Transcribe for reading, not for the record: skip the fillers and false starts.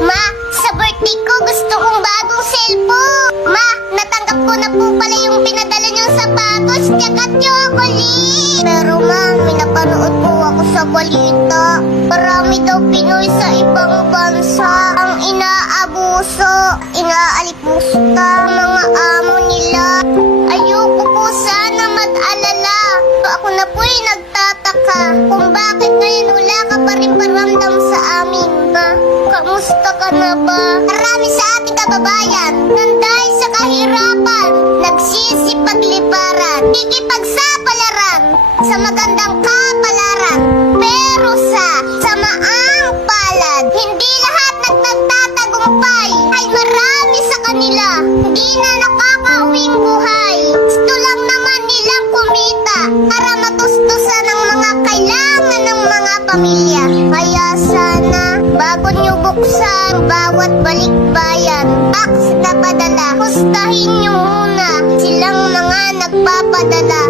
Ma, sa birthday ko gusto kong bagong cellphone. Ma, natanggap ko na po pala yung pinadala niyong sapatos tsaka chocolate. Pero ma, may napanood po ako sa balita. Marami daw Pinoy sa ibang bansa ang inaabuso, inaalipusta ang mga amo nila. Ayoko po sana mag-alala. Ako na po'y nagtataka kung bakit ngayon wala ka pa rin paramdam sa amin. Ma, kamusta ka na ba? Marami sa ating kababayan nang dahil sa kahirapan, nagsisipagliparan, ikipagsapalaran sa magandang kapalaran. Pero sa samaang palad, hindi lahat nagtatagumpay. Ay marami sa kanila, hindi na nakakauwing buhay. Gusto lang naman nilang kumita para matustusan ang mga kailangan ng mga pamilya. Kaya sana, bago nyo buksan bawat balikbayan, box na padala, hustahin nyo muna silang mga nagpapadala.